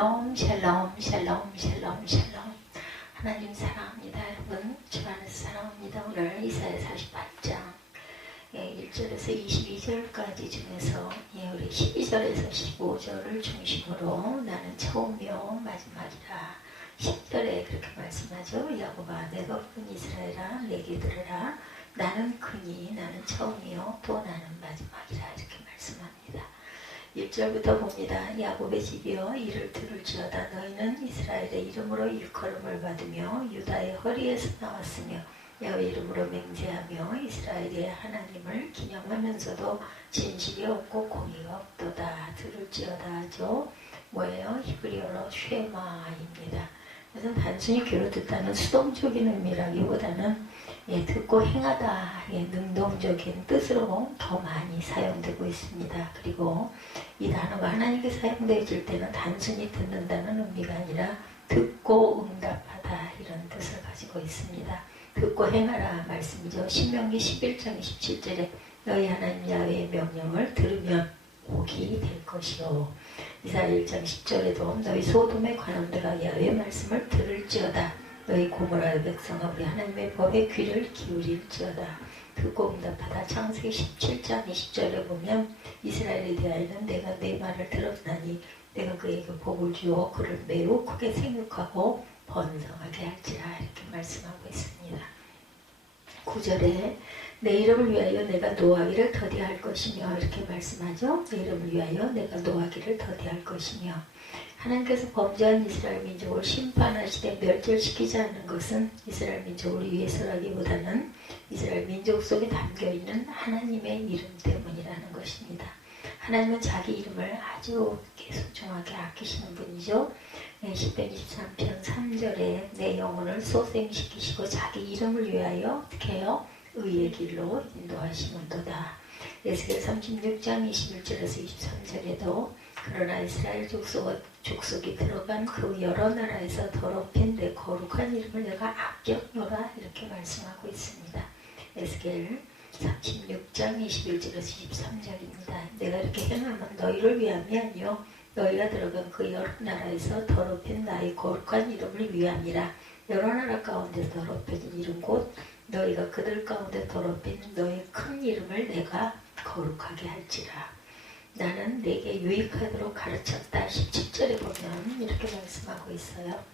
샬롬 샬롬 샬롬 샬롬 샬롬. 하나님 사랑합니다. 여러분 주 안에서 사랑합니다. 오늘 이사야 48장 1절에서 22절까지 중에서 우리 12절에서 15절을 중심으로 나는 처음이요 마지막이라 10절에 그렇게 말씀하죠. 야곱아 내가 부른 이스라엘아 내게 들으라. 나는 크니 나는 처음이요 또 나는 마지막이라 이렇게 말씀합니다. 1절부터 봅니다. 야곱의 집이여 이를 들을지어다. 너희는 이스라엘의 이름으로 일컬음을 받으며 유다의 허리에서 나왔으며 여호와 이름으로 맹세하며 이스라엘의 하나님을 기념하면서도 진실이 없고 공의가 없도다. 들을지어다 하죠. 뭐예요? 히브리어로 쉐마입니다. 그래서 단순히 귀로 듣다는 수동적인 의미라기보다는 듣고 행하다 능동적인 뜻으로 더 많이 사용되고 있습니다. 그리고 이 단어가 하나님께 사용되어질 때는 단순히 듣는다는 의미가 아니라 듣고 응답하다 이런 뜻을 가지고 있습니다. 듣고 행하라 말씀이죠. 신명기 11장 27절에 너희 하나님 야훼의 명령을 들으면 복이 될 것이요. 이사야 1장 10절에도 너희 소돔의 관원들아 야훼의 말씀을 들을지어다. 너희 고모라의 백성아 우리 하나님의 법에 귀를 기울일지어다. 듣고 응답하다. 창세기 17장 20절에 보면 이스라엘에 대하여는 내가 내 말을 들었나니 내가 그에게 복을 주어 그를 매우 크게 생육하고 번성하게 할지라 이렇게 말씀하고 있습니다. 9절에 내 이름을 위하여 내가 노하기를 더디할 것이며 이렇게 말씀하죠. 내 이름을 위하여 내가 노하기를 더디할 것이며 하나님께서 범죄한 이스라엘 민족을 심판하시되 멸절시키지 않는 것은 이스라엘 민족을 위해서라기보다는 이스라엘 민족 속에 담겨있는 하나님의 이름 때문이라는 것입니다. 하나님은 자기 이름을 아주 소중하게 아끼시는 분이죠. 시편 23편 3절에 내 영혼을 소생시키시고 자기 이름을 위하여 어떻게 해요? 의의 길로 인도하시는도다. 에스겔 36장 21절에서 23절에도 그러나 이스라엘 족속이 들어간 그 여러 나라에서 더럽힌 내 거룩한 이름을 내가 아꼈노라 이렇게 말씀하고 있습니다. 에스겔 36장 21절에서 23절입니다. 내가 이렇게 행하면 너희를 위함이 아니요 너희가 들어간 그 여러 나라에서 더럽힌 나의 거룩한 이름을 위함이라. 여러 나라 가운데 더럽혀진 이름 곧 너희가 그들 가운데 더럽힌 너의 큰 이름을 내가 거룩하게 할지라. 나는 내게 유익하도록 가르쳤다. 17절에 보면 이렇게 말씀하고 있어요.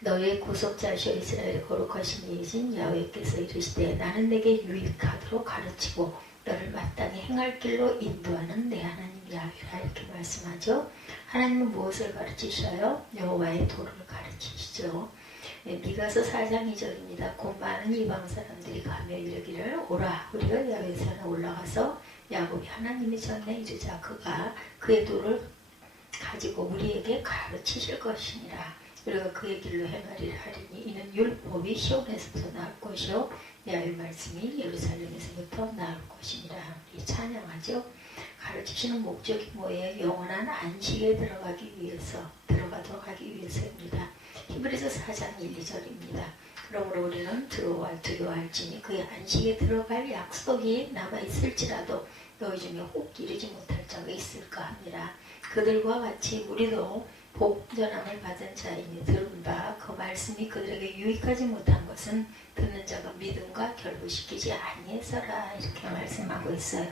너의 구속자시오 이스라엘의 거룩하신 이이신 야훼께서 이르시되 나는 내게 유익하도록 가르치고 너를 마땅히 행할 길로 인도하는 내 하나님 야훼라 이렇게 말씀하죠. 하나님은 무엇을 가르치셔요? 여호와의 도를 가르치시죠. 미가서 4장 2절입니다. 곧 많은 이방 사람들이 가며 이르기를 오라 우리가 야훼 산에 올라가서 야곱이 하나님의 전에 이르자 그가 그의 도를 가지고 우리에게 가르치실 것이니라. 우리가 그의 길로 행하리라 하리니 이는 율법이 시온에서부터 나올 것이요 야훼 말씀이 예루살렘에서부터 나올 것이니라. 우리 찬양하죠. 가르치시는 목적이 뭐예요? 영원한 안식에 들어가도록 하기 위해서입니다. 히브리서 4장 1, 2절입니다. 그러므로 우리는 두려워할지니 그의 안식에 들어갈 약속이 남아있을지라도 너희 중에 혹 이르지 못할 자가 있을까 합니다. 그들과 같이 우리도 복 전함을 받은 자이니 들은 바 그 말씀이 그들에게 유익하지 못한 것은 듣는 자가 믿음과 결부시키지 아니해서라 이렇게 말씀하고 있어요.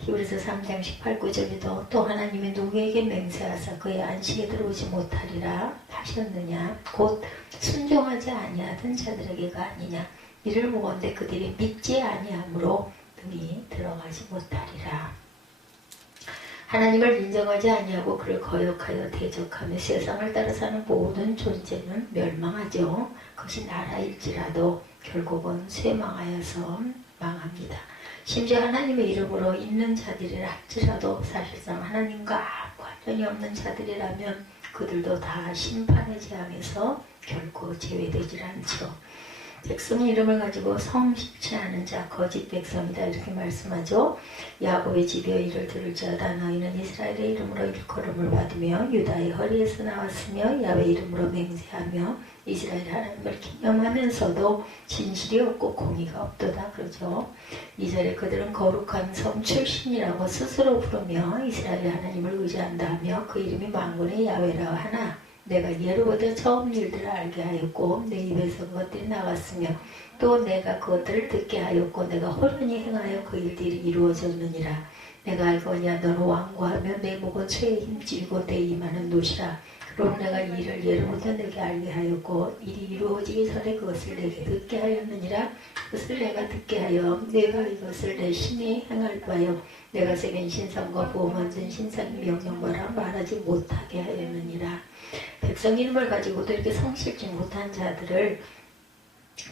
히브리서 3장 18, 9절에도 또 하나님이 누구에게 맹세하사 그의 안식에 들어오지 못하리라 하셨느냐 곧 순종하지 아니하던 자들에게가 아니냐 이를 보건대 그들이 믿지 아니함으로 능히 들어가지 못하리라. 하나님을 인정하지 아니하고 그를 거역하여 대적하며 세상을 따라 사는 모든 존재는 멸망하죠. 그것이 나라일지라도 결국은 쇠망하여서 망합니다. 심지어 하나님의 이름으로 있는 자들이라 할지라도 사실상 하나님과 관련이 없는 자들이라면 그들도 다 심판의 재앙에서 결코 제외되질 않죠. 백성의 이름을 가지고 성실치 않은 자 거짓 백성이다 이렇게 말씀하죠. 야곱의 집여 이를 들을지어다 너희는 이스라엘의 이름으로 일컬음을 받으며 유다의 허리에서 나왔으며 야훼 이름으로 맹세하며 이스라엘 하나님을 기념하면서도 진실이 없고 공의가 없도다 그러죠. 2절에 그들은 거룩한 성 출신이라고 스스로 부르며 이스라엘 하나님을 의지한다 하며 그 이름이 만군의 야훼라 하나 내가 예로부터 처음 일들을 알게 하였고 내 입에서 그것들이 나왔으며 또 내가 그것들을 듣게 하였고 내가 호련히 행하여 그 일들이 이루어졌느니라. 내가 알거니와 너는 완고하며 내 목은 쇠에 힘줄이고 내 이마는 노시라. 그럼 내가 이 일을 예로부터 내게 알게 하였고 일이 이루어지기 전에 그것을 내게 듣게 하였느니라. 그것을 내가 듣게 하여 내가 이것을 내 신이 행할 바요 내가 새긴 신상과 보호 만든 신상의 명령과라 말하지 못하게 하였느니라. 백성 이름을 가지고도 이렇게 성실지 못한 자들을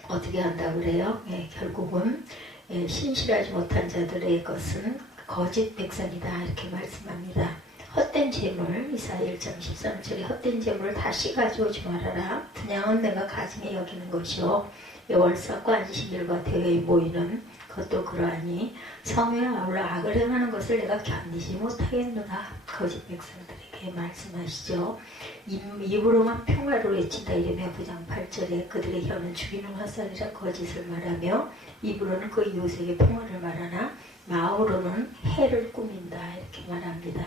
어떻게 한다고 그래요? 결국은 신실하지 못한 자들의 것은 거짓 백성이다 이렇게 말씀합니다. 헛된 재물, 이사야 1장 13절에 헛된 재물을 다시 가져오지 말아라. 분양은 내가 가증히 여기는 것이요 월삭과 안식일과 대회에 모이는 그것도 그러하니 성에 아울러 악을 행하는 것을 내가 견디지 못하겠노라. 거짓 백성들에게 말씀하시죠. 입으로만 평화를 외친다. 이르며 9장 8절에 그들의 혀는 죽이는 화살이라 거짓을 말하며 입으로는 그 이웃에게 평화를 말하나 마음으로는 해를 꾸민다 이렇게 말합니다.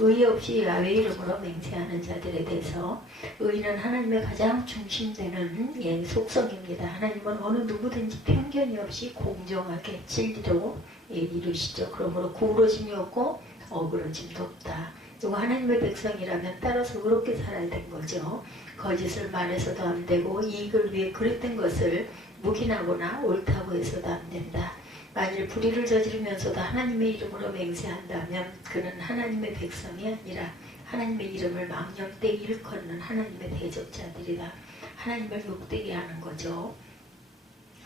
의의 없이 야훼 이름으로 맹세하는 자들에 대해서 의는 하나님의 가장 중심되는 속성입니다. 하나님은 어느 누구든지 편견이 없이 공정하게 진리로 이루시죠. 그러므로 구부러짐이 없고 어그러짐도 없다. 누구 하나님의 백성이라면 따라서 그렇게 살아야 된 거죠. 거짓을 말해서도 안 되고 이익을 위해 그랬던 것을 묵인하거나 옳다고 해서도 안 된다. 만일 불의를 저지르면서도 하나님의 이름으로 맹세한다면 그는 하나님의 백성이 아니라 하나님의 이름을 망령되이 일컫는 하나님의 대적자들이다. 하나님을 욕되게 하는 거죠.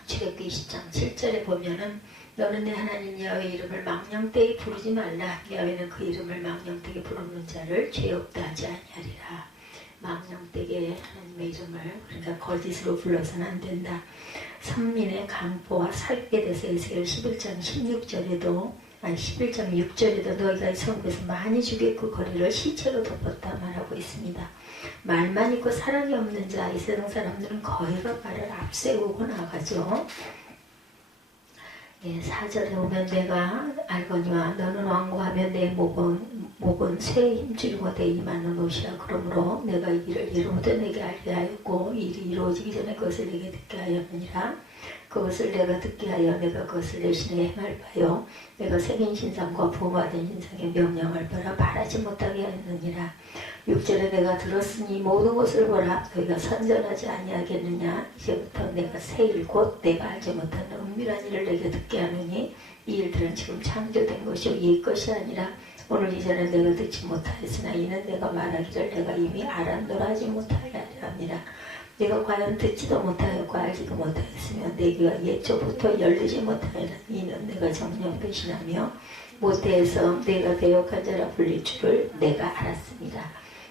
출애굽기 20장 7절에 보면은 너는 내 하나님 야훼 이름을 망령되이 부르지 말라. 야훼는 그 이름을 망령되게 부르는 자를 죄 없다 하지 아니하리라. 망령되게 하나님의 이름을 그러니까 거짓으로 불러서는 안 된다. 선민의 강포와 사육에 대해서 에스겔 11장 16절에도 11장 6절에도 너희가 이 성읍에서 많이 죽여 그 거리를 시체로 덮었다 말하고 있습니다. 말만 있고 사랑이 없는 자 이 세상 사람들은 거의가 말을 앞세우고 나가죠. 4절에 오면 내가 알거니와 너는 완고하며 내 목은 쇠에 힘줄이고 내 이마는 옷이라. 그러므로 내가 이 일을 예로부터 내게 알게 하였고 일이 이루어지기 전에 그것을 내게 듣게 하였느니라. 그것을 내가 듣게 하여 내가 그것을 내 신에 행할 바요 내가 새긴 신상과 부호받은 신상에 명령할 바라 말하지 못하게 하였느니라. 6절에 내가 들었으니 모든 것을 보라. 너희가 선전하지 아니하겠느냐. 이제부터 내가 새 일 곧 내가 알지 못하는 은밀한 일을 내게 듣게 하느니 이 일들은 지금 창조된 것이요 옛 것이 아니라 오늘 이전에 내가 듣지 못하였으나 이는 내가 말하기를 내가 이미 알았노라 하지 못하리라 하니라. 내가 과연 듣지도 못하였고 알지도 못하였으며 내 귀가 예초부터 열리지 못하였으나 이는 내가 정녕 배신하며 모태에서 내가 대역한 자라 불릴 줄을 내가 알았습니다.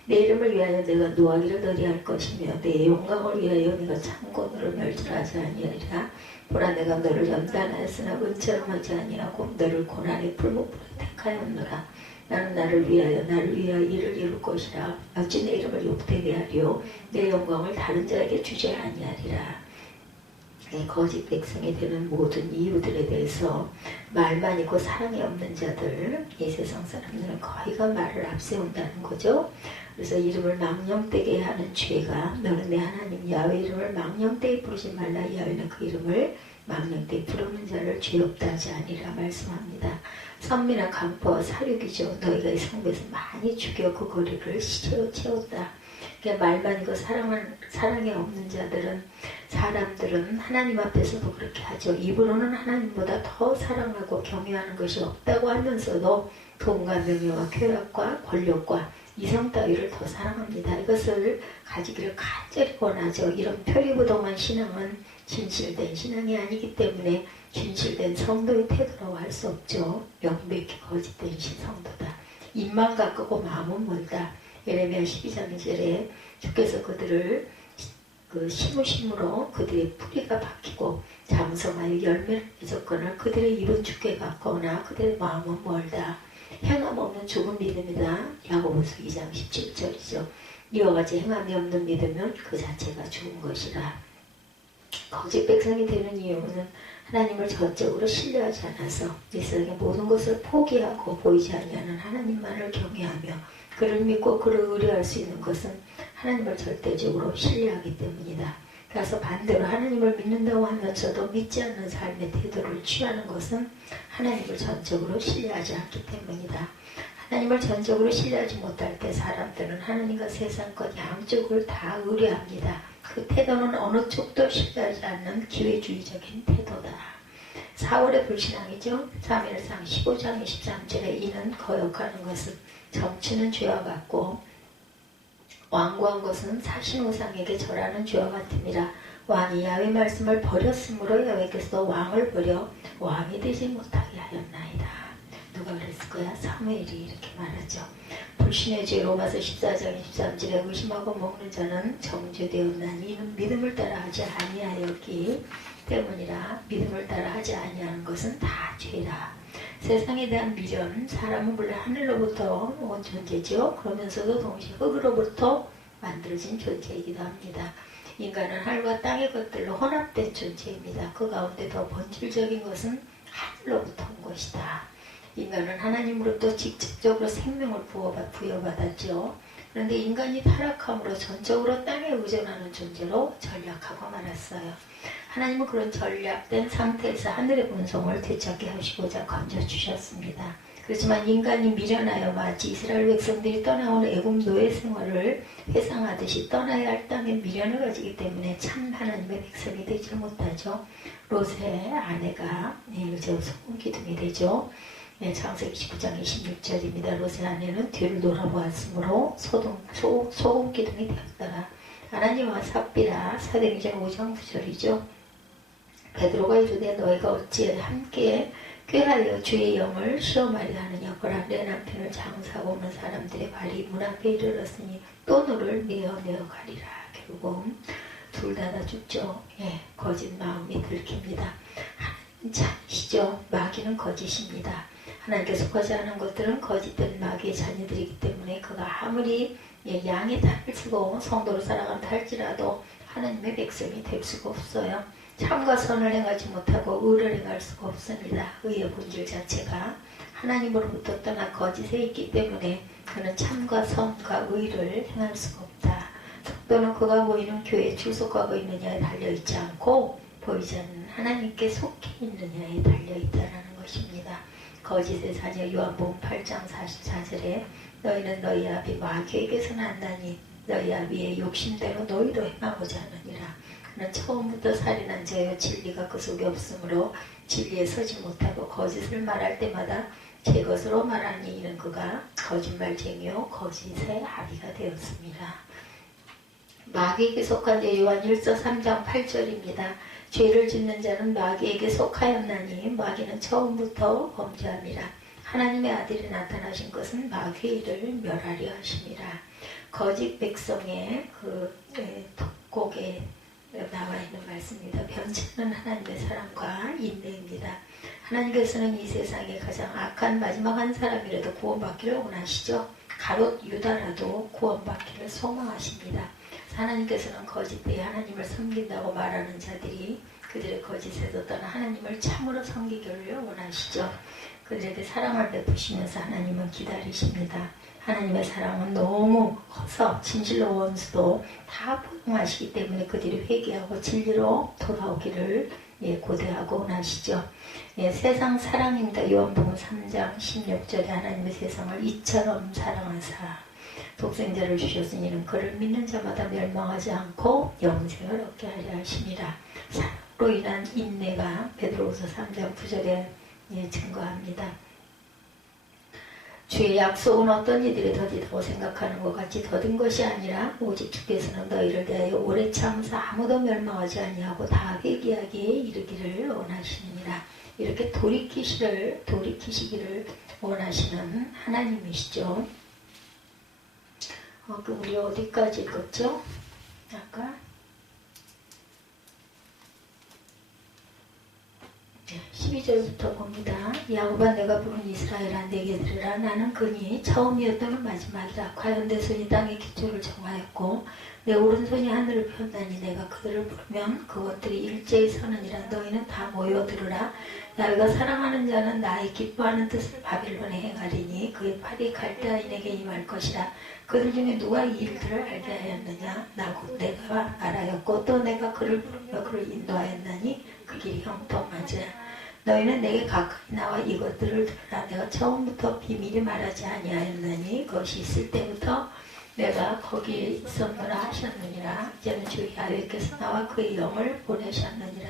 내 이름을 위하여 내가 노하기를 너리할 것이며 내 영광을 위하여 내가 참고 너를 멸절하지 아니하리라. 보라 내가 너를 연단하였으나 은처럼 하지 아니하고 너를 고난의 풀목부로 택하였노라. 나는 나를 위하여 일을 이룰 것이라. 어찌 내 이름을 욕되게 하리요 내 영광을 다른 자에게 주지 아니하리라. 거짓 백성이 되는 모든 이유들에 대해서 말만 있고 사랑이 없는 자들, 이 세상 사람들은 거의가 말을 앞세운다는 거죠. 그래서 이름을 망령되게 하는 죄가 너는 내 하나님 야훼 이름을 망령되게 부르지 말라. 야훼는 그 이름을 망령되게 부르는 자를 죄 없다 하지 아니라 말씀합니다. 선미나 강포와 사륙이죠. 너희가 이 성읍에서 많이 죽여 그 거리를 시체로 채웠다. 그러니까 말만 있고 사랑이 없는 자들은 사람들은 하나님 앞에서도 그렇게 하죠. 입으로는 하나님보다 더 사랑하고 경외하는 것이 없다고 하면서도 돈과 명예와 쾌락과 권력과 이성 따위를 더 사랑합니다. 이것을 가지기를 간절히 원하죠. 이런 표리부동한 신앙은 진실된 신앙이 아니기 때문에 진실된 성도의 태도라고 할 수 없죠. 명백히 거짓된 성도다. 입만 가꾸고 마음은 멀다. 예레미야 12장 2절에 주께서 그들을 그 심으심으로 그들의 뿌리가 박히고 장성하여 열매를 맺었거늘 그들의 입은 죽게 같거나 그들의 마음은 멀다. 행함 없는 죽은 믿음이다. 야고보서 2장 17절이죠. 이와 같이 행함이 없는 믿음은 그 자체가 죽은 것이라. 거짓 백성이 되는 이유는 하나님을 전적으로 신뢰하지 않아서 이 세상의 모든 것을 포기하고 보이지 아니하는 하나님만을 경외하며 그를 믿고 그를 의뢰할 수 있는 것은 하나님을 절대적으로 신뢰하기 때문이다. 그래서 반대로 하나님을 믿는다고 하면서도 믿지 않는 삶의 태도를 취하는 것은 하나님을 전적으로 신뢰하지 않기 때문이다. 하나님을 전적으로 신뢰하지 못할 때 사람들은 하나님과 세상 것 양쪽을 다 의뢰합니다. 그 태도는 어느 쪽도 신뢰하지 않는 기회주의적인 태도다. 4월의 불신앙이죠. 사무엘상 15장 23절에 이는 거역하는 것은 점치는 죄와 같고 완고한 것은 사신 우상에게 절하는 죄와 같음이라. 왕이 야훼 말씀을 버렸으므로 야훼께서 왕을 버려 왕이 되지 못하게 하였나이다. 누가 그랬을 거야? 사무엘이 이렇게 말하죠. 불신의 죄 로마서 14장 23절에 의심하고 먹는 자는 정죄되었나니 이는 믿음을 따라 하지 아니하였기 때문이라. 믿음을 따라 하지 아니하는 것은 다 죄라. 세상에 대한 미련, 사람은 원래 하늘로부터 온 존재죠. 그러면서도 동시에 흙으로부터 만들어진 존재이기도 합니다. 인간은 하늘과 땅의 것들로 혼합된 존재입니다. 그 가운데 더 본질적인 것은 하늘로부터 온 것이다. 인간은 하나님으로부터 직접적으로 생명을 부여받았죠. 그런데 인간이 타락함으로 전적으로 땅에 의존하는 존재로 전락하고 말았어요. 하나님은 그런 전략된 상태에서 하늘의 본성을 되찾게 하시고자 건져주셨습니다. 그렇지만 인간이 미련하여 마치 이스라엘 백성들이 떠나온 애굽 노예 생활을 회상하듯이 떠나야 할 땅에 미련을 가지기 때문에 참 하나님의 백성이 되지 못하죠. 롯의 아내가 소금 기둥이 되죠. 창세기 19장 26절입니다. 롯의 아내는 뒤를 돌아보았으므로 소금 기둥이 되었더라. 하나님과 삽비라. 사도행전 5장 9절이죠. 베드로가 이르되 너희가 어찌 함께 꾀하여 주의 영을 시험하려 하느냐. 보라 내 남편을 장사하고 오는 사람들의 발이 문 앞에 이르렀으니 또 너를 내어 가리라. 결국 둘 다 죽죠. 거짓 마음이 들킵니다. 하나님은 참이시죠. 마귀는 거짓입니다. 하나님께 속하지 않은 것들은 거짓된 마귀의 자녀들이기 때문에 그가 아무리 양의 탈을 쓰고 성도로 살아간다 할지라도 하나님의 백성이 될 수가 없어요. 참과 선을 행하지 못하고 의를 행할 수가 없습니다. 의의 본질 자체가 하나님으로부터 떠나 거짓에 있기 때문에 그는 참과 선과 의를 행할 수가 없다. 속도는 그가 보이는 교회에 출석하고 있느냐에 달려있지 않고 보이지 않는 하나님께 속해 있느냐에 달려있다는 것입니다. 거짓의 자녀 요한복음 8장 44절에 너희는 너희 아비 마귀에게서 났나니 너희 아비의 욕심대로 너희도 행하고자 하느니라. 그는 처음부터 살인한 자여 진리가 그 속에 없으므로 진리에 서지 못하고 거짓을 말할 때마다 제 것으로 말하니 이는 그가 거짓말쟁이요 거짓의 아비가 되었습니다. 마귀에게 속한 자 요한 1서 3장 8절입니다. 죄를 짓는 자는 마귀에게 속하였나니 마귀는 처음부터 범죄함이라. 하나님의 아들이 나타나신 것은 마귀의 일을 멸하려 하심이라. 거짓 백성의 덕곡에 나와 있는 말씀입니다. 변치는 하나님의 사랑과 인내입니다. 하나님께서는 이 세상에 가장 악한 마지막 한 사람이라도 구원받기를 원하시죠. 가롯 유다라도 구원받기를 소망하십니다. 하나님께서는 거짓되이 하나님을 섬긴다고 말하는 자들이 그들의 거짓에서 떠나 하나님을 참으로 섬기기를 원하시죠. 그들에게 사랑을 베푸시면서 하나님은 기다리십니다. 하나님의 사랑은 너무 커서 진실로 원수도 다 포용하시기 때문에 그들이 회개하고 진리로 돌아오기를 고대하고 원하시죠. 세상 사랑입니다. 요한복음 3장 16절에 하나님의 세상을 이처럼 사랑하사 독생자를 주셨으니 이는 그를 믿는 자마다 멸망하지 않고 영생을 얻게 하려 하심이라. 사랑으로 인한 인내가 베드로후서 3장 9절에 증거합니다. 주의 약속은 어떤 이들이 더디다고 생각하는 것 같이 더딘 것이 아니라 오직 주께서는 너희를 대하여 오래 참으사 아무도 멸망하지 아니하고 다 회개하기에 이르기를 원하시느니라. 이렇게 돌이키시기를 원하시는 하나님이시죠. 우리 어디까지 읽었죠? 아까 12절부터 봅니다. 야곱아 내가 부른 이스라엘아 내게 들으라. 나는 그니 처음이었던 마지막이라. 과연 내 손이 땅의 기초를 정하였고 내 오른손이 하늘을 폈다니 내가 그들을 부르면 그것들이 일제히 서느니라. 너희는 다 모여 들으라. 야곱아 사랑하는 자는 나의 기뻐하는 뜻을 바벨론에 행하리니 그의 팔이 갈대아인에게 임할 것이라. 그들 중에 누가 이 일들을 알게 하였느냐. 나 곧 내가 알아였고 또 내가 그를 부르며 그를 인도하였나니 그 길이 형통하지라. 너희는 내게 가까이 나와 이것들을 들으라. 내가 처음부터 비밀이 말하지 아니하였나니 그것이 있을 때부터 내가 거기에 있었노라 하셨느니라. 이제는 주 야훼께서 나와 그의 영을 보내셨느니라.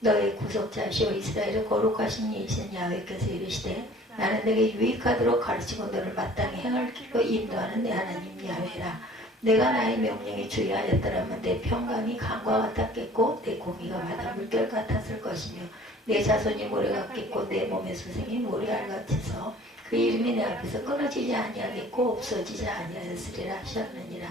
너의 구속자시오 이스라엘의 거룩하신 이이신 야훼께서 이르시되 나는 내게 유익하도록 가르치고 너를 마땅히 행할 길로 인도하는 내 하나님 야훼라. 내가 나의 명령에 주의하였더라면 내 평강이 강과 같았겠고 내 공의가 바다 물결 같았을 것이며 내 자손이 모래 같겠고 내 몸의 수생이 모래알 같아서 그 이름이 내 앞에서 끊어지지 아니하겠고 없어지지 아니하였으리라 하셨느니라.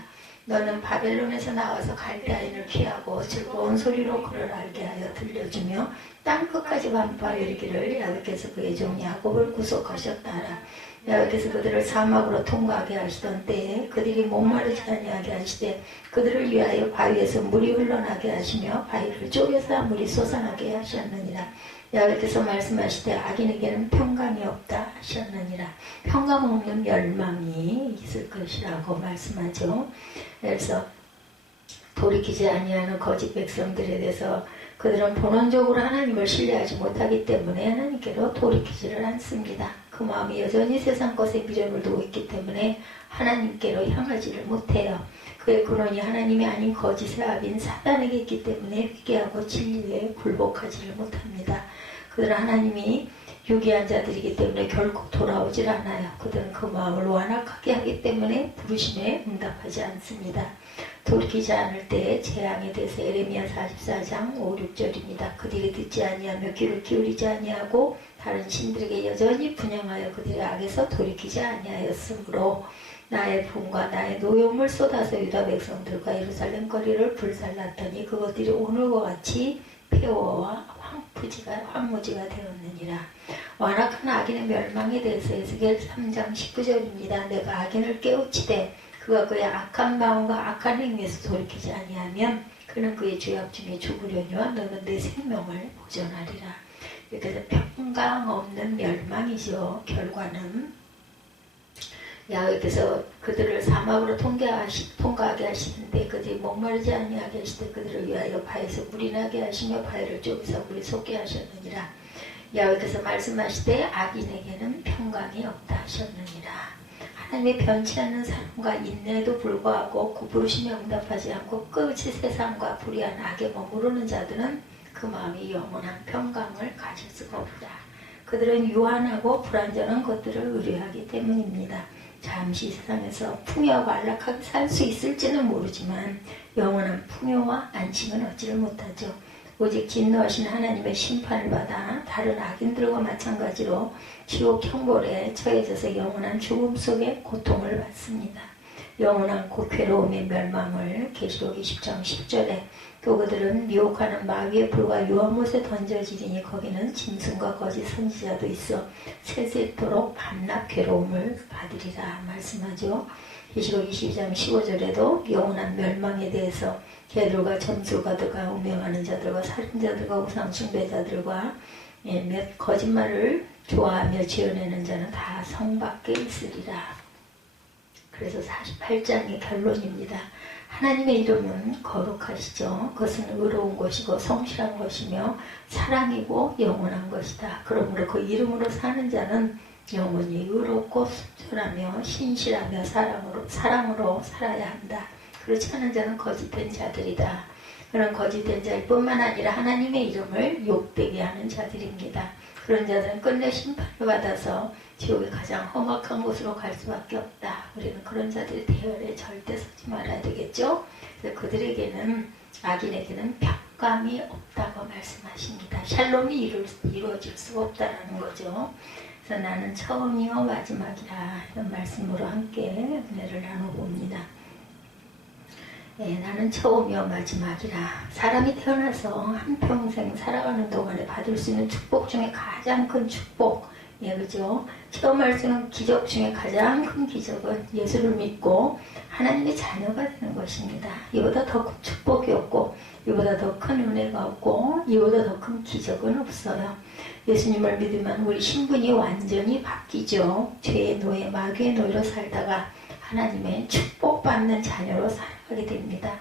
너는 바벨론에서 나와서 갈대아인을 취하고 즐거운 소리로 그를 알게 하여 들려주며 땅 끝까지 반포하여 이르기를 야훼께서 그의 종 야곱을 구속하셨다 하라. 야훼께서 그들을 사막으로 통과하게 하시던 때에 그들이 목마르지 아니하게 하시되 그들을 위하여 바위에서 물이 흘러나게 하시며 바위를 쪼개서 물이 솟아나게 하셨느니라. 야훼께서 말씀하시되 악인에게는 평강이 없다 하셨느니라. 평강 없는 멸망이 있을 것이라고 말씀하죠. 그래서 돌이키지 아니하는 거짓 백성들에 대해서 그들은 본원적으로 하나님을 신뢰하지 못하기 때문에 하나님께로 돌이키지를 않습니다. 그 마음이 여전히 세상 것에 미련을 두고 있기 때문에 하나님께로 향하지를 못해요. 그의 근원이 하나님이 아닌 거짓의 압인 사단에게 있기 때문에 회개하고 진리에 굴복하지를 못합니다. 그들은 하나님이 유기한 자들이기 때문에 결코 돌아오질 않아요. 그들은 그 마음을 완악하게 하기 때문에 부르심에 응답하지 않습니다. 돌이키지 않을 때의 재앙에 대해서 에레미야 44장 5, 6절입니다. 그들이 듣지 아니하며 귀를 기울이지 아니하고 다른 신들에게 여전히 분향하여 그들의 악에서 돌이키지 아니하였으므로 나의 분과 나의 노염을 쏟아서 유다 백성들과 예루살렘 거리를 불살랐더니 그것들이 오늘과 같이 폐허와 황무지가 되었느니라. 완악한 악인의 멸망에 대해서 에스겔 3장 19절입니다. 내가 악인을 깨우치되 그가 그의 악한 마음과 악한 행위에서 돌이키지 아니하면 그는 그의 죄악 중에 죽으려니와 너는 내 생명을 보존하리라. 그래서 평강 없는 멸망이죠. 결과는 야훼께서 그들을 사막으로 통과하게 하시는데 그들이 목마르지 아니하게 하시되 그들을 위하여 바위에서 물이 나게 하시며 바위를 쪼개서 물이 솟게 하셨느니라. 야훼께서 말씀하시되 악인에게는 평강이 없다 하셨느니라. 하나님의 변치 않는 사랑과 인내에도 불구하고 그 부르심에 응답하지 않고 끝이 세상과 불의한 악에 머무르는 자들은 그 마음이 영원한 평강을 가질 수가 없다. 그들은 유한하고 불완전한 것들을 의뢰하기 때문입니다. 잠시 세상에서 풍요하고 안락하게 살 수 있을지는 모르지만 영원한 풍요와 안식은 얻지를 못하죠. 오직 진노하신 하나님의 심판을 받아 다른 악인들과 마찬가지로 지옥 형벌에 처해져서 영원한 죽음 속에 고통을 받습니다. 영원한 괴로움의 멸망을 계시록 20장 10절에 또 그들은 미혹하는 마귀의 불과 유황못에 던져지리니 거기는 짐승과 거짓 선지자도 있어 세세토록 밤낮 괴로움을 받으리라 말씀하죠. 계시록 22장 15절에도 영원한 멸망에 대해서 개들과 점술가들과 운명하는 자들과 살인자들과 우상숭배자들과 몇 거짓말을 좋아하며 지어내는 자는 다 성 밖에 있으리라. 그래서 48장의 결론입니다. 하나님의 이름은 거룩하시죠. 그것은 의로운 것이고 성실한 것이며 사랑이고 영원한 것이다. 그러므로 그 이름으로 사는 자는 영원히 의롭고 순전하며 신실하며 사랑으로 살아야 한다. 그렇지 않은 자는 거짓된 자들이다. 그런 거짓된 자일 뿐만 아니라 하나님의 이름을 욕되게 하는 자들입니다. 그런 자들은 끝내 심판을 받아서 지옥의 가장 험악한 곳으로 갈 수밖에 없다. 우리는 그런 자들의 대열에 절대 서지 말아야 되겠죠. 그래서 그들에게는 악인에게는 평강이 없다고 말씀하십니다. 샬롬이 이루어질 수가 없다라는 거죠. 그래서 나는 처음이요 마지막이라 이런 말씀으로 함께 은혜를 나눠봅니다. 나는 처음이요 마지막이라. 사람이 태어나서 한평생 살아가는 동안에 받을 수 있는 축복 중에 가장 큰 축복, 그죠? 체험할 수 있는 기적 중에 가장 큰 기적은 예수를 믿고 하나님의 자녀가 되는 것입니다. 이보다 더 큰 축복이 없고, 이보다 더 큰 은혜가 없고, 이보다 더 큰 기적은 없어요. 예수님을 믿으면 우리 신분이 완전히 바뀌죠. 죄의 노예, 마귀의 노예로 살다가 하나님의 축복받는 자녀로 살아가게 됩니다.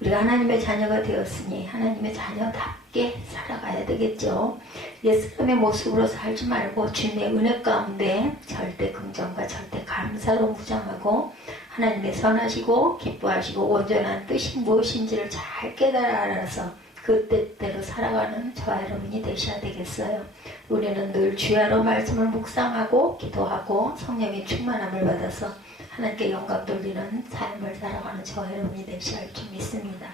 우리가 하나님의 자녀가 되었으니 하나님의 자녀답게 살아가야 되겠죠. 옛사람의 모습으로 살지 말고 주님의 은혜 가운데 절대 긍정과 절대 감사로 무장하고 하나님의 선하시고 기뻐하시고 온전한 뜻이 무엇인지를 잘 깨달아 알아서 그 뜻대로 살아가는 저와 여러분이 되셔야 되겠어요. 우리는 늘 주야로 말씀을 묵상하고 기도하고 성령의 충만함을 받아서 하나님께 영광 돌리는 삶을 살아가는 저와 여러분이 되셔야 할 줄 믿습니다.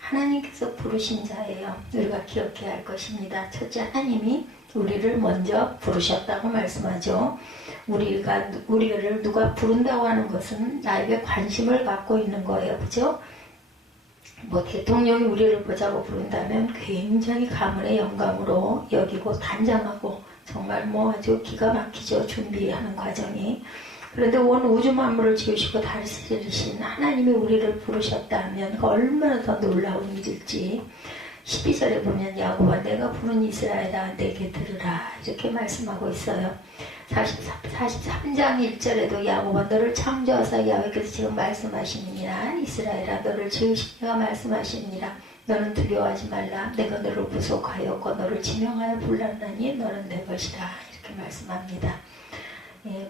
하나님께서 부르신 자예요. 우리가 기억해야 할 것입니다. 첫째, 하나님이 우리를 먼저 부르셨다고 말씀하죠. 우리를 누가 부른다고 하는 것은 나에게 관심을 갖고 있는 거예요. 그죠? 대통령이 우리를 보자고 부른다면 굉장히 가문의 영광으로 여기고 단장하고 정말 아주 기가 막히죠. 준비하는 과정이. 그런데 온 우주 만물을 지으시고 다스리신 하나님이 우리를 부르셨다면 얼마나 더 놀라운 일일지. 12절에 보면 야곱아 내가 부른 이스라엘아 내게 들으라 이렇게 말씀하고 있어요. 43장 1절에도 야곱아 너를 창조하사 야훼께서 지금 말씀하시느니라. 이스라엘아 너를 지으신 이가 말씀하시느니라. 너는 두려워하지 말라. 내가 너를 구속하였고 너를 지명하여 불렀나니 너는 내 것이라 이렇게 말씀합니다.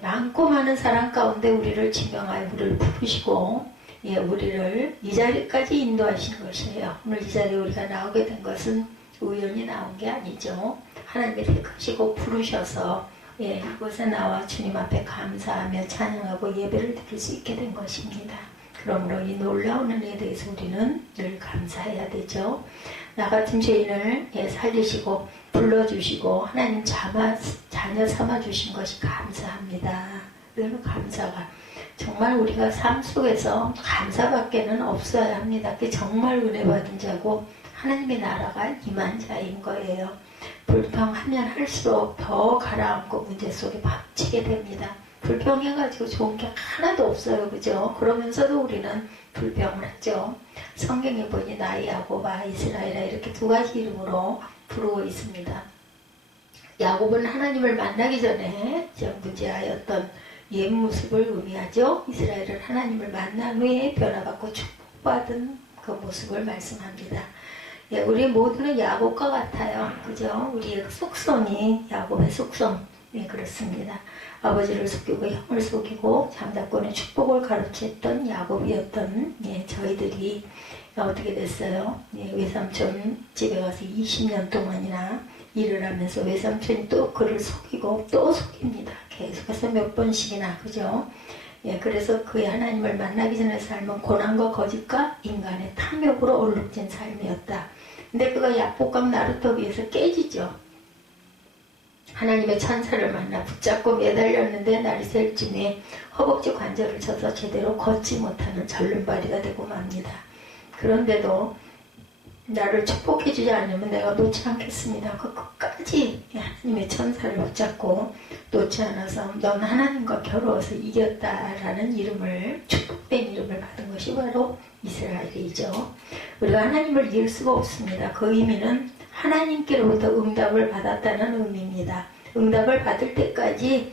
많고 많은 사람 가운데 우리를 지명하여 우리를 부르시고 우리를 이 자리까지 인도하신 것이에요. 오늘 이 자리에 우리가 나오게 된 것은 우연히 나온 게 아니죠. 하나님이 택하시고 부르셔서 이곳에 나와 주님 앞에 감사하며 찬양하고 예배를 드릴 수 있게 된 것입니다. 그러므로 이 놀라운 은혜에 대해서 우리는 늘 감사해야 되죠. 나 같은 죄인을 살리시고 불러주시고 하나님 자녀 삼아주신 것이 감사합니다. 늘 감사가 정말 우리가 삶 속에서 감사밖에는 없어야 합니다. 그게 정말 은혜 받은 자고 하나님의 나라가 임한 자인 거예요. 불평하면 할수록 더 가라앉고 문제 속에 박치게 됩니다. 불평해가지고 좋은 게 하나도 없어요. 그죠? 그러면서도 우리는 불평을 하죠. 성경에 보니 나의 야곱아 이스라엘아 이렇게 두 가지 이름으로 부르고 있습니다. 야곱은 하나님을 만나기 전에 무지하였던 옛 모습을 의미하죠. 이스라엘은 하나님을 만난 후에 변화받고 축복받은 그 모습을 말씀합니다. 우리 모두는 야곱과 같아요. 그죠? 우리의 속성이 야곱의 속성. 그렇습니다. 아버지를 속이고 형을 속이고 장자권의 축복을 가르쳤던 야곱이었던 저희들이 어떻게 됐어요? 외삼촌 집에 가서 20년 동안이나 일을 하면서 외삼촌이 또 그를 속이고 또 속입니다. 계속해서 몇 번씩이나. 그죠? 그래서 그의 하나님을 만나기 전에 삶은 고난과 거짓과 인간의 탐욕으로 얼룩진 삶이었다. 근데 그가 야복강 나루터비에서 깨지죠. 하나님의 천사를 만나 붙잡고 매달렸는데 날이 셀 쯤에 허벅지 관절을 쳐서 제대로 걷지 못하는 절름발이가 되고 맙니다. 그런데도 나를 축복해주지 않으면 내가 놓지 않겠습니다. 그 끝까지 하나님의 천사를 붙잡고 놓지 않아서 넌 하나님과 겨루어서 이겼다라는 이름을, 축복된 이름을 받은 것이 바로 이스라엘이죠. 우리가 하나님을 이길 수가 없습니다. 그 의미는 하나님께로부터 응답을 받았다는 의미입니다. 응답을 받을 때까지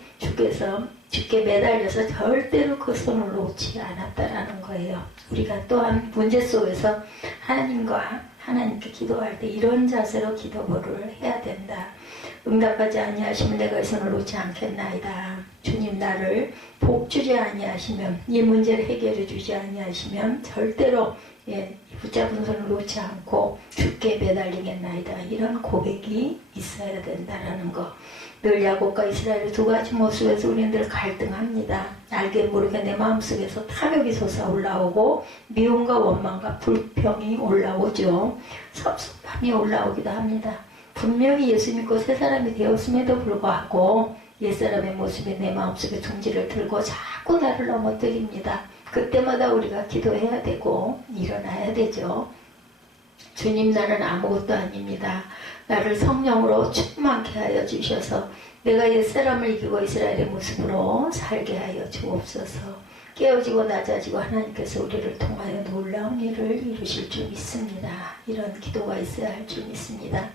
주께 매달려서 절대로 그 손을 놓지 않았다라는 거예요. 우리가 또한 문제 속에서 하나님께 기도할 때 이런 자세로 기도를 해야 된다. 응답하지 아니하시면 내가 이 손을 놓지 않겠나이다. 주님 나를 복주지 아니하시면 이 문제를 해결해 주지 아니하시면 절대로 붙잡은 손을 놓지 않고 주께 매달리겠나이다. 이런 고백이 있어야 된다라는 거. 늘 야곱과 이스라엘의 두 가지 모습에서 우리는 늘 갈등합니다. 알게 모르게 내 마음속에서 탐욕이 솟아올라오고 미움과 원망과 불평이 올라오죠. 섭섭함이 올라오기도 합니다. 분명히 예수 믿고 새 사람이 되었음에도 불구하고 옛사람의 모습이 내 마음속에 둥지를 들고 자꾸 나를 넘어뜨립니다. 그때마다 우리가 기도해야 되고 일어나야 되죠. 주님, 나는 아무것도 아닙니다. 나를 성령으로 충만케 하여 주셔서 내가 옛사람을 이기고 이스라엘의 모습으로 살게 하여 주옵소서. 깨어지고 낮아지고 하나님께서 우리를 통하여 놀라운 일을 이루실 줄 믿습니다. 이런 기도가 있어야 할 줄 믿습니다.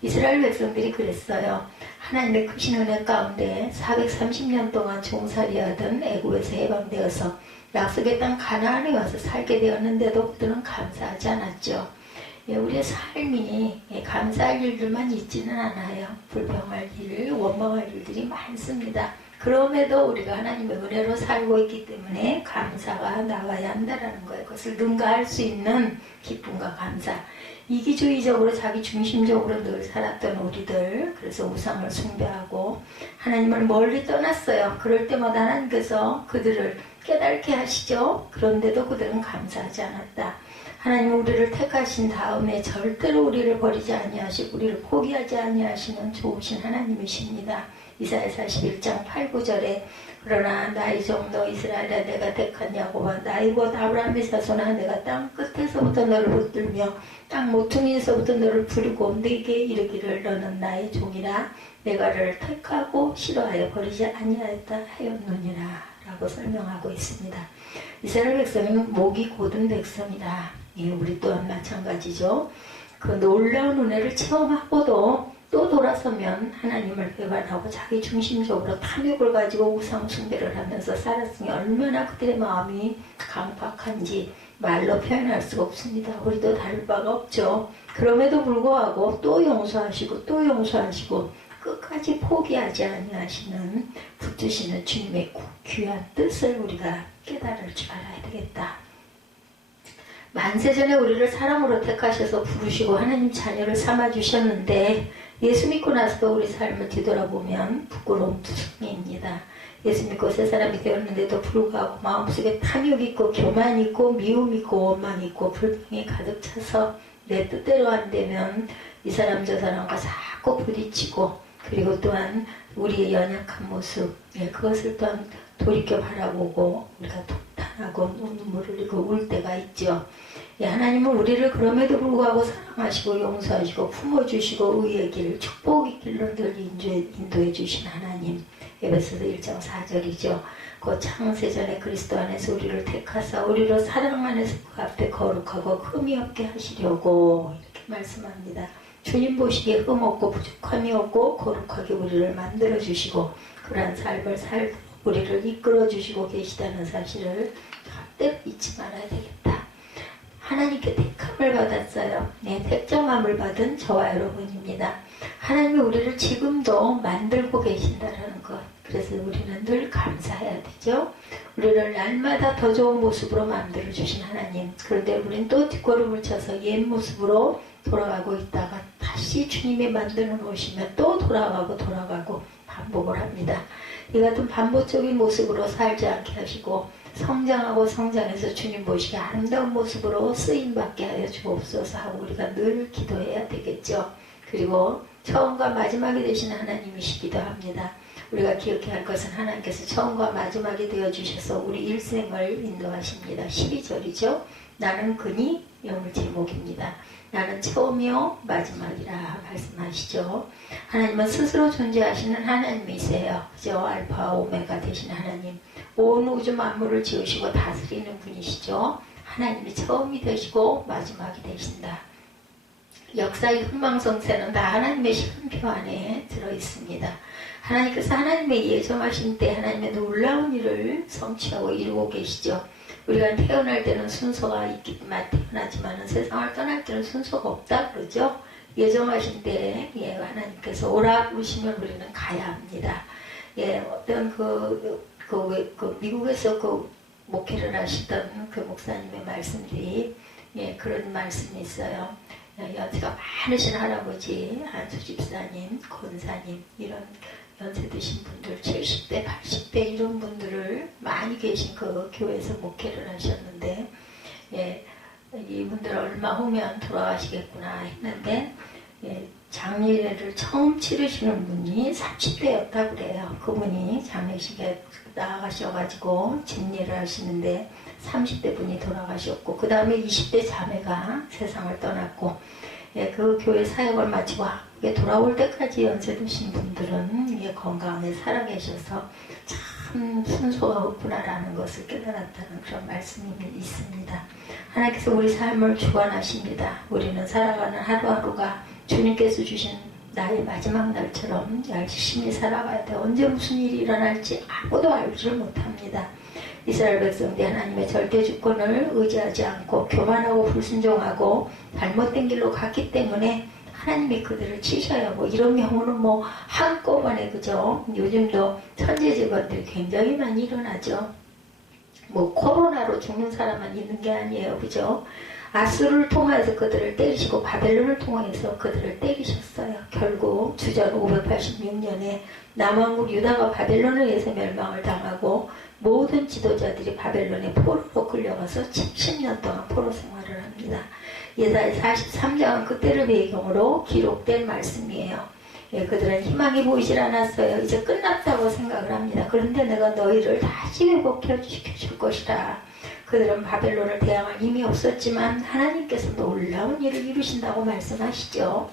이스라엘 백성들이 그랬어요. 하나님의 크신 은혜 가운데 430년 동안 종살이하던 애굽에서 해방되어서 약속의 땅 가나안에 와서 살게 되었는데도 그들은 감사하지 않았죠. 우리의 삶이 감사할 일들만 있지는 않아요. 불평할 일, 원망할 일들이 많습니다. 그럼에도 우리가 하나님의 은혜로 살고 있기 때문에 감사가 나와야 한다는 거예요. 그것을 능가할 수 있는 기쁨과 감사. 이기주의적으로 자기 중심적으로 늘 살았던 우리들, 그래서 우상을 숭배하고 하나님을 멀리 떠났어요. 그럴 때마다 하나님께서 그들을 깨닫게 하시죠. 그런데도 그들은 감사하지 않았다. 하나님 우리를 택하신 다음에 절대로 우리를 버리지 아니하시고 우리를 포기하지 아니하시는 좋으신 하나님이십니다. 이사야 41장 8, 9절에 그러나 나의 종너 이스라엘아 내가 택한 야곱아 나의 곧 아브라함의 자손아 내가 땅 끝에서부터 너를 붙들며 땅 모퉁이에서부터 너를 부르고 네게 이르기를 너는 나의 종이라 내가 너를 택하고 싫어하여 버리지 아니하였다 하였느니라 라고 설명하고 있습니다. 이스라엘 백성은 목이 곧은 백성이다. 우리 또한 마찬가지죠. 그 놀라운 은혜를 체험하고도 또 돌아서면 하나님을 배반하고 자기 중심적으로 탐욕을 가지고 우상 숭배를 하면서 살았으니 얼마나 그들의 마음이 강팍한지 말로 표현할 수가 없습니다. 우리도 다를 바가 없죠. 그럼에도 불구하고 또 용서하시고 또 용서하시고 끝까지 포기하지 아니하시는 붙드시는 주님의 귀한 뜻을 우리가 깨달을 줄 알아야 되겠다. 만세전에 우리를 사람으로 택하셔서 부르시고 하나님 자녀를 삼아주셨는데 예수 믿고 나서도 우리 삶을 뒤돌아보면 부끄러움 투성이입니다. 예수 믿고 새 사람이 되었는데도 불구하고 마음속에 탐욕이 있고 교만 있고 미움 있고 원망 있고 불평이 가득 차서 내 뜻대로 안 되면 이 사람 저 사람과 자꾸 부딪히고 그리고 또한 우리의 연약한 모습 그것을 또한 돌이켜 바라보고 우리가 통탄하고 눈물을 흘리고 울 때가 있죠. 하나님은 우리를 그럼에도 불구하고 사랑하시고 용서하시고 품어주시고 의의 길, 축복의 길로 늘 인도해 주신 하나님. 에베소서 1장 4절이죠. 그 창세전에 그리스도 안에서 우리를 택하사 우리로 사랑 안에서 그 앞에 거룩하고 흠이 없게 하시려고 이렇게 말씀합니다. 주님 보시기에 흠 없고 부족함이 없고 거룩하게 우리를 만들어 주시고 그러한 삶을 살도록 우리를 이끌어 주시고 계시다는 사실을 절대로 잊지 말아야 되겠다. 하나님께 택함을 받았어요. 택정함을 받은 저와 여러분입니다. 하나님이 우리를 지금도 만들고 계신다는 것. 그래서 우리는 늘 감사해야 되죠. 우리를 날마다 더 좋은 모습으로 만들어 주신 하나님. 그런데 우리는 또 뒷걸음을 쳐서 옛 모습으로 돌아가고 있다가 다시 주님이 만들어 놓으시면 또 돌아가고 반복을 합니다. 이 같은 반복적인 모습으로 살지 않게 하시고 성장하고 성장해서 주님 보시기에 아름다운 모습으로 쓰임받게 하여 주옵소서 하고 우리가 늘 기도해야 되겠죠. 그리고 처음과 마지막이 되시는 하나님이시기도 합니다. 우리가 기억해야 할 것은 하나님께서 처음과 마지막이 되어주셔서 우리 일생을 인도하십니다. 12절이죠. 나는 그니 영을 제목입니다. 나는 처음이요 마지막이라 말씀하시죠. 하나님은 스스로 존재하시는 하나님이세요. 그죠? 알파와 오메가 되신 하나님. 온 우주 만물을 지으시고 다스리는 분이시죠. 하나님이 처음이 되시고 마지막이 되신다. 역사의 흥망성쇠는 다 하나님의 시간표 안에 들어있습니다. 하나님께서 하나님의 예정하신 때 하나님의 놀라운 일을 성취하고 이루고 계시죠. 우리가 태어날 때는 순서가 있기만 태어나지만 세상을 떠날 때는 순서가 없다 그러죠. 예정하신 때 하나님께서 오라 부르시면 우리는 가야 합니다. 어떤 미국에서 목회를 하시던 그 목사님의 말씀들이 그런 말씀이 있어요. 연세가 많으신 할아버지, 한수 집사님, 권사님 이런 연세 드신 분들 70대, 80대 이런 분들을 많이 계신 그 교회에서 목회를 하셨는데 이분들 얼마 후면 돌아가시겠구나 했는데 장례를 처음 치르시는 분이 30대였다 그래요. 그분이 장례식에 나가셔가지고 집례를 하시는데 30대 분이 돌아가셨고 그 다음에 20대 자매가 세상을 떠났고 그 교회 사역을 마치고 한국에 돌아올 때까지 연세드신 분들은 건강하게 살아계셔서 참 순서가 없구나라는 것을 깨달았다는 그런 말씀이 있습니다. 하나님께서 우리 삶을 주관하십니다. 우리는 살아가는 하루하루가 주님께서 주신 나의 마지막 날처럼 열심히 살아가야 돼. 언제 무슨 일이 일어날지 아무도 알지를 못합니다. 이스라엘 백성들이 하나님의 절대 주권을 의지하지 않고 교만하고 불순종하고 잘못된 길로 갔기 때문에 하나님이 그들을 치셔야 하고 이런 경우는 뭐 한꺼번에 그죠? 요즘도 천재직원들이 굉장히 많이 일어나죠. 뭐 코로나로 죽는 사람만 있는 게 아니에요. 그죠? 아수르를 통해서 그들을 때리시고 바벨론을 통해서 그들을 때리셨어요. 결국 주전 586년에 남왕국 유다가 바벨론에 의해서 멸망을 당하고 모든 지도자들이 바벨론의 포로로 끌려가서 70년 동안 포로 생활을 합니다. 예사야 43장은 그때를 배경으로 기록된 말씀이에요. 그들은 희망이 보이질 않았어요. 이제 끝났다고 생각을 합니다. 그런데 내가 너희를 다시 회복시켜줄 것이라. 그들은 바벨론을 대항할 힘이 없었지만 하나님께서 놀라운 일을 이루신다고 말씀하시죠.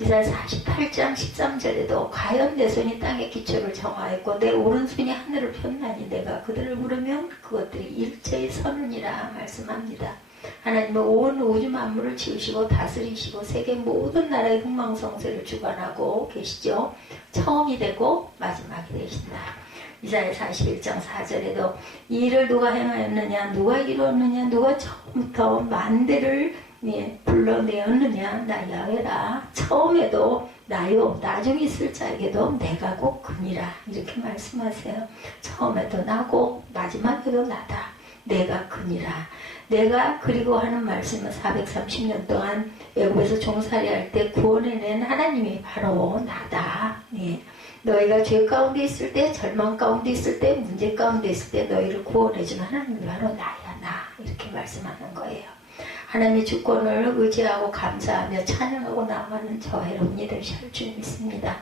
이사야 48장 13절에도 과연 내 손이 땅의 기초를 정하였고 내 오른손이 하늘을 폈나니 내가 그들을 부르면 그것들이 일제히 서느니라 말씀합니다. 하나님은 온 우주 만물을 지으시고 다스리시고 세계 모든 나라의 흥망성쇠를 주관하고 계시죠. 처음이 되고 마지막이 되신다. 이사야 41장 4절에도 이 일을 누가 행하였느냐, 누가 이루었느냐, 누가 처음부터 만대를 불러내었느냐, 나 야훼라. 처음에도 나요, 나중에 있을 자에게도 내가 곧 그니라. 이렇게 말씀하세요. 처음에도 나고 마지막에도 나다. 내가 그니라. 내가 그리고 하는 말씀은 430년 동안 애굽에서 종살이 할 때 구원해낸 하나님이 바로 나다. 너희가 죄 가운데 있을 때, 절망 가운데 있을 때, 문제 가운데 있을 때 너희를 구원해주는 하나님이 바로 나야, 나. 이렇게 말씀하는 거예요. 하나님의 주권을 의지하고 감사하며 찬양하고 나아가는 저 여러분이 되실 줄 믿습니다.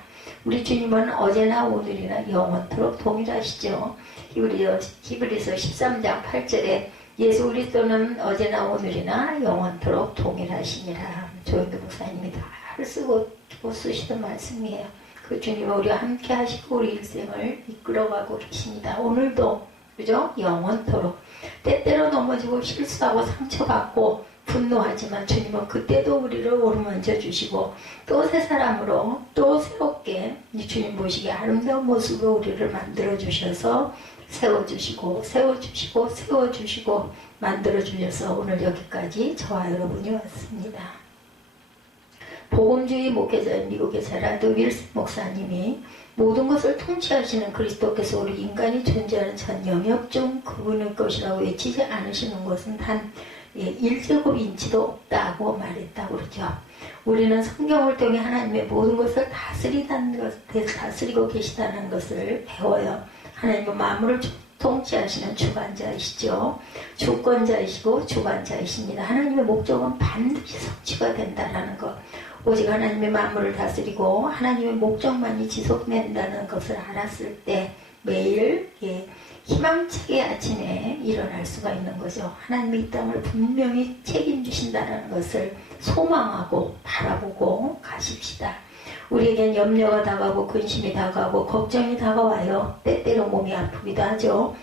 우리 주님은 어제나 오늘이나 영원토록 동일하시죠. 히브리서 13장 8절에 예수 그리스도는 어제나 오늘이나 영원토록 동일하시니라. 조영도 목사님이 다 쓰고 쓰시던 말씀이에요. 그 주님은 우리와 함께 하시고 우리 일생을 이끌어가고 계십니다. 오늘도 그죠? 영원토록. 때때로 넘어지고 실수하고 상처받고 분노하지만 주님은 그때도 우리를 오르만져 주시고 또 새 사람으로 또 새롭게 주님 보시기에 아름다운 모습으로 우리를 만들어 주셔서 세워주시고 세워주시고 세워주시고 만들어 주셔서 오늘 여기까지 저와 여러분이 왔습니다. 복음주의 목회자인 미국의 제라드 윌슨 목사님이 모든 것을 통치하시는 그리스도께서 우리 인간이 존재하는 전 영역 중 그분의 것이라고 외치지 않으시는 것은 단 1제곱인치도 없다고 말했다고 그러죠. 우리는 성경을 통해 하나님의 모든 것을 다스리고 계시다는 것을 배워요. 하나님은 만물을 통치하시는 주관자이시죠. 주권자이시고 주관자이십니다. 하나님의 목적은 반드시 성취가 된다는 것. 오직 하나님의 만물을 다스리고 하나님의 목적만이 지속된다는 것을 알았을 때 매일 희망차게 아침에 일어날 수가 있는 거죠. 하나님이 이 땅을 분명히 책임지신다는 것을 소망하고 바라보고 가십시다. 우리에겐 염려가 다가오고 근심이 다가오고 걱정이 다가와요. 때때로 몸이 아프기도 하죠.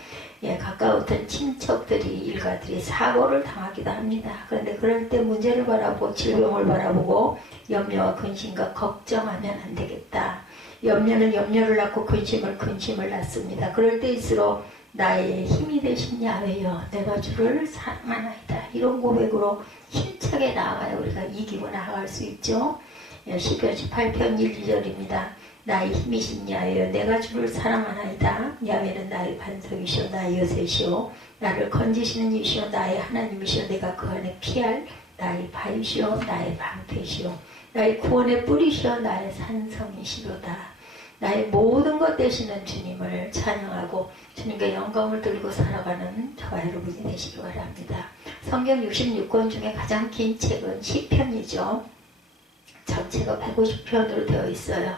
가까웠던 친척들이 일가들이 사고를 당하기도 합니다. 그런데 그럴 때 문제를 바라보고 질병을 바라보고 염려와 근심과 걱정하면 안 되겠다. 염려는 염려를 낳고 근심을 낳습니다. 그럴 때일수록 나의 힘이 되신 야훼여 내가 주를 사랑하나이다. 이런 고백으로 힘차게 나아가야 우리가 이기고 나아갈 수 있죠. 시편 18편 1, 2절입니다. 나의 힘이신 야훼여 내가 주를 사랑하나이다. 야훼는 나의 반석이시오 나의 요새시오 나를 건지시는 이시오 나의 하나님이시오 내가 그 안에 피할 나의 바위시오 나의 방패시오 나의 구원의 뿌리시오 나의 산성이시로다. 나의 모든 것 되시는 주님을 찬양하고 주님께 영광을 들고 살아가는 저와 여러분이 되시기 바랍니다. 성경 66권 중에 가장 긴 책은 시편이죠. 전체가 150편으로 되어 있어요.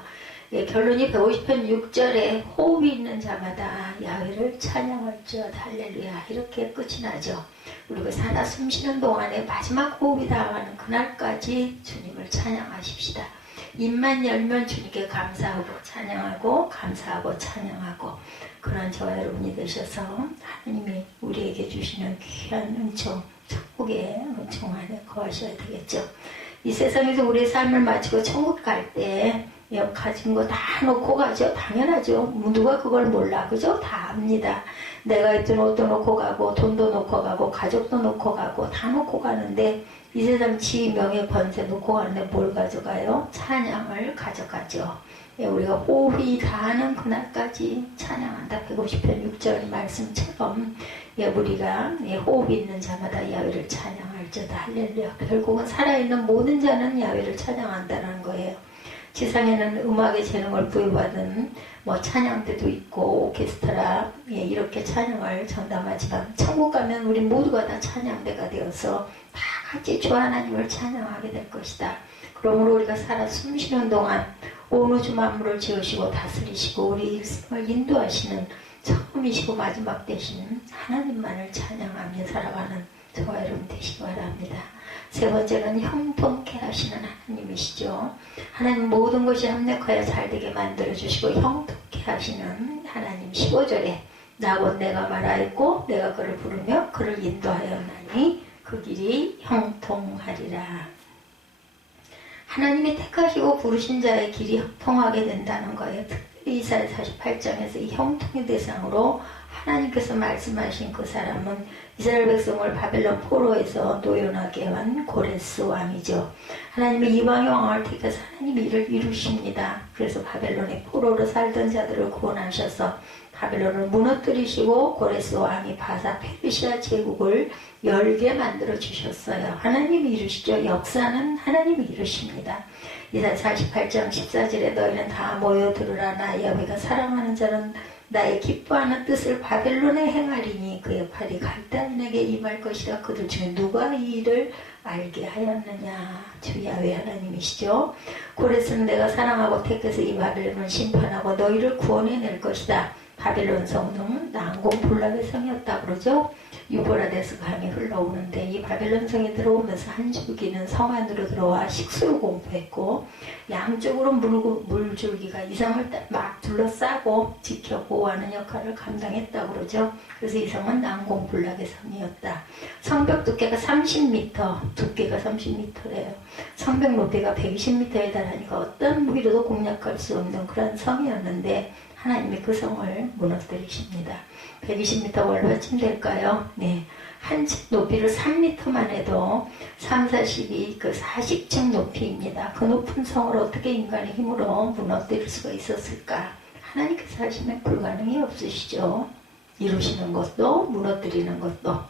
예, 결론이 150편 6절에 호흡이 있는 자마다 야훼를 찬양할지어다 할렐루야 이렇게 끝이 나죠. 우리가 살아 숨쉬는 동안에 마지막 호흡이 닿아가는 그날까지 주님을 찬양하십시다. 입만 열면 주님께 감사하고 찬양하고 감사하고 찬양하고 그런 저와 여러분이 되셔서 하나님이 우리에게 주시는 귀한 은총 천국의 은총 안에 거하셔야 되겠죠. 이 세상에서 우리의 삶을 마치고 천국 갈 때 가진 거 다 놓고 가죠. 당연하죠. 누가 그걸 몰라. 그죠? 다 압니다. 내가 입던 옷도 놓고 가고 돈도 놓고 가고 가족도 놓고 가고 다 놓고 가는데 이 세상 지위 명예 권세 놓고 가는데 뭘 가져가요? 찬양을 가져가죠. 예, 우리가 호흡이 닿는 그날까지 찬양한다. 150편 6절 말씀처럼 예, 우리가 예, 호흡이 있는 자마다 야훼를 찬양할지어다 할렐루야. 결국은 살아있는 모든 자는 야훼를 찬양한다는 거예요. 지상에는 음악의 재능을 부여받은 뭐 찬양대도 있고 오케스트라 예, 이렇게 찬양을 전담하지만 천국 가면 우리 모두가 다 찬양대가 되어서 다 같이 주 하나님을 찬양하게 될 것이다. 그러므로 우리가 살아 숨쉬는 동안 온 우주 만물을 지으시고 다스리시고 우리 일생을 인도하시는 처음이시고 마지막 되신 하나님만을 찬양하며 살아가는 저와 여러분 되시기 바랍니다. 세 번째는 형통케 하시는 하나님이시죠. 하나님 모든 것이 합력하여 잘되게 만들어주시고 형통케 하시는 하나님. 15절에 나 곧 내가 말하였고 내가 그를 부르며 그를 인도하였나니 그 길이 형통하리라. 하나님이 택하시고 부르신 자의 길이 형통하게 된다는 거예요. 특별히 이사야 48장에서 이 형통의 대상으로 하나님께서 말씀하신 그 사람은 이스라엘 백성을 바벨론 포로에서 노연하게 한 고레스 왕이죠. 하나님의 이방의 왕을 택해서 하나님이 이를 이루십니다. 그래서 바벨론의 포로로 살던 자들을 구원하셔서 바벨론을 무너뜨리시고 고레스 왕이 바사 페르시아 제국을 열게 만들어 주셨어요. 하나님이 이루시죠. 역사는 하나님이 이루십니다. 이사야 48장 14절에 너희는 다 모여 들으라. 나 여호와가 사랑하는 자는 나의 기뻐하는 뜻을 바벨론에 행하리니 그의 팔이 갈대인에게 임할 것이라. 그들 중에 누가 이 일을 알게 하였느냐. 주 야훼 하나님이시죠. 고레스는 내가 사랑하고 택해서 이 바벨론을 심판하고 너희를 구원해낼 것이다. 바벨론 성은 난공불락의 성이었다 그러죠. 유브라데스 강이 흘러오는데 이 바벨론 성에 들어오면서 한 줄기는 성 안으로 들어와 식수를 공포했고 양쪽으로 물줄기가 이 성을 막 둘러싸고 지켜 보호하는 역할을 감당했다 그러죠. 그래서 이 성은 난공불락의 성이었다. 성벽 두께가 30m, 두께가 30m래요. 성벽 높이가 120m에 달하니까 어떤 무기로도 공략할 수 없는 그런 성이었는데 하나님이 그 성을 무너뜨리십니다. 120m 얼마쯤 될까요? 네. 한 층 높이를 3m만 해도 3, 40이 그 40층 높이입니다. 그 높은 성을 어떻게 인간의 힘으로 무너뜨릴 수가 있었을까? 하나님께서 하시면 불가능이 없으시죠. 이루시는 것도 무너뜨리는 것도.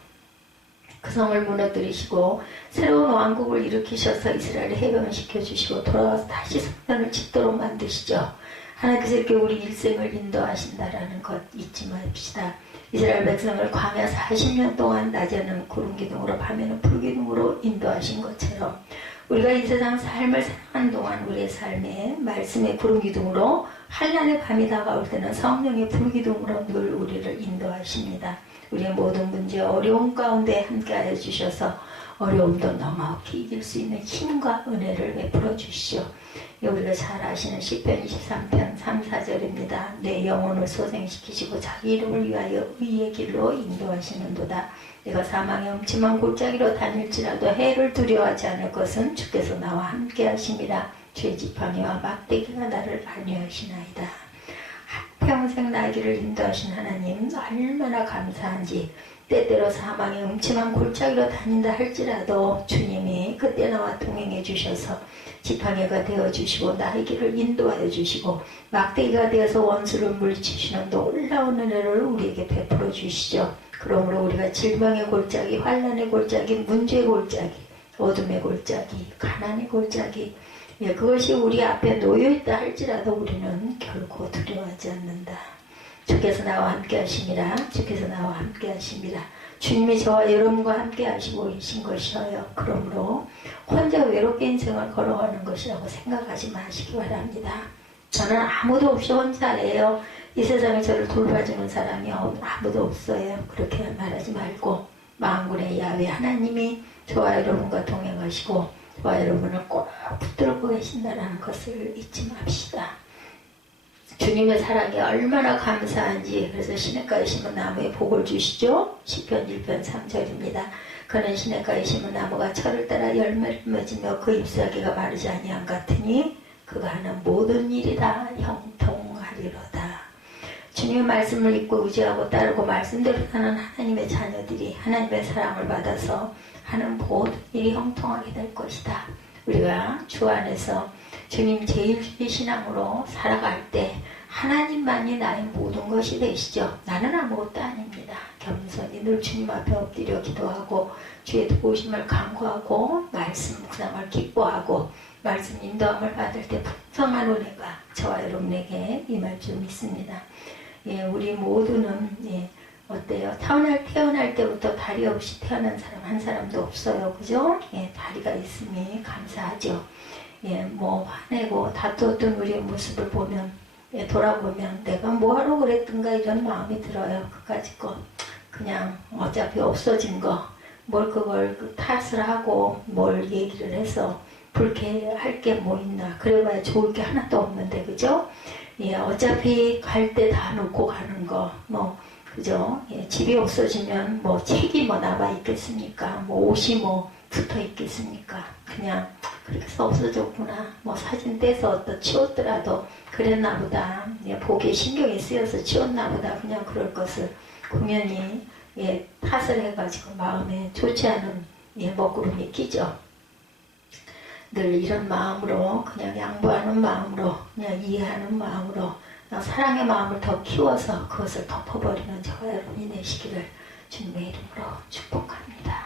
그 성을 무너뜨리시고 새로운 왕국을 일으키셔서 이스라엘을 해방시켜 주시고 돌아와서 다시 성전을 짓도록 만드시죠. 하나님께서 이렇게 우리 일생을 인도하신다라는 것 잊지 맙시다. 이스라엘 백성을 광야 40년 동안 낮에는 구름기둥으로 밤에는 불기둥으로 인도하신 것처럼 우리가 이 세상 삶을 살아가는 동안 우리의 삶에 말씀의 구름기둥으로 환난의 밤이 다가올 때는 성령의 불기둥으로 늘 우리를 인도하십니다. 우리의 모든 문제 어려움 가운데 함께하여 주셔서 어려움도 넉넉히 이길 수 있는 힘과 은혜를 베풀어 주시오. 우리가 잘 아시는 시편 23편 3, 4절입니다. 내 영혼을 소생시키시고 자기 이름을 위하여 의의 길로 인도하시는도다. 내가 사망의 음침한 골짜기로 다닐지라도 해를 두려워하지 않을 것은 주께서 나와 함께 하심이라. 죄 지팡이와 막대기가 나를 안위하시나이다. 평생 나 길을 인도하신 하나님 얼마나 감사한지. 때때로 사망의 음침한 골짜기로 다닌다 할지라도 주님이 그때 나와 동행해 주셔서 지팡이가 되어주시고 나의 길을 인도하여 주시고 막대기가 되어서 원수를 물리치시는 놀라운 은혜를 우리에게 베풀어 주시죠. 그러므로 우리가 질병의 골짜기, 환난의 골짜기, 문제의 골짜기, 어둠의 골짜기, 가난의 골짜기 그것이 우리 앞에 놓여있다 할지라도 우리는 결코 두려워하지 않는다. 주께서 나와 함께 하심이라. 주께서 나와 함께 하심이라. 주님이 저와 여러분과 함께 하시고 계신 것이어요. 그러므로 혼자 외롭게 인생을 걸어가는 것이라고 생각하지 마시기 바랍니다. 저는 아무도 없이 혼자예요. 이 세상에 저를 돌봐주는 사람이 아무도 없어요. 그렇게 말하지 말고 만군의 야훼 하나님이 저와 여러분과 동행하시고 저와 여러분을 꼭 붙들고 계신다는 것을 잊지 맙시다. 주님의 사랑이 얼마나 감사한지. 그래서 시냇가에 심은 나무에 복을 주시죠. 시편 1편 3절입니다. 그는 시냇가에 심은 나무가 철을 따라 열매를 맺으며 그 잎사귀가 마르지 아니한 같으니 그가 하는 모든 일이 다 형통하리로다. 주님의 말씀을 믿고 의지하고 따르고 말씀대로 사는 하나님의 자녀들이 하나님의 사랑을 받아서 하는 모든 일이 형통하게 될 것이다. 우리가 주 안에서 주님 제일주의 신앙으로 살아갈 때 하나님만이 나의 모든 것이 되시죠. 나는 아무것도 아닙니다. 겸손히 늘 주님 앞에 엎드려 기도하고 주의 도우심을 간구하고 말씀 묵상을 기뻐하고 말씀 인도함을 받을 때 풍성한 은혜가 저와 여러분에게 임할 줄 믿습니다. 예, 우리 모두는 어때요? 태어날 때부터 다리 없이 태어난 사람 한 사람도 없어요. 그죠? 예, 다리가 있으니 감사하죠. 예, 뭐 화내고 다투었던 우리의 모습을 보면 돌아보면 내가 뭐하러 그랬던가 이런 마음이 들어요. 그까짓 거 그냥 어차피 없어진 거 뭘 그걸 탓을 하고 뭘 얘기를 해서 불쾌할 게 뭐 있나. 그래봐야 좋을 게 하나도 없는데 그죠? 예, 어차피 갈 때 다 놓고 가는 거 뭐 그죠? 예, 집이 없어지면 뭐 책이 뭐 남아 있겠습니까? 뭐 옷이 뭐 붙어 있겠습니까? 그냥 그렇게 해서 없어졌구나. 뭐 사진 떼서 어떤 치웠더라도 그랬나 보다. 예, 보기에 신경이 쓰여서 치웠나 보다. 그냥 그럴 것을 공연히 탓을 해가지고 마음에 좋지 않은 먹구름이 끼죠. 늘 이런 마음으로 그냥 양보하는 마음으로 그냥 이해하는 마음으로 사랑의 마음을 더 키워서 그것을 덮어버리는 저와 여러분이 되시기를 주님의 이름으로 축복합니다.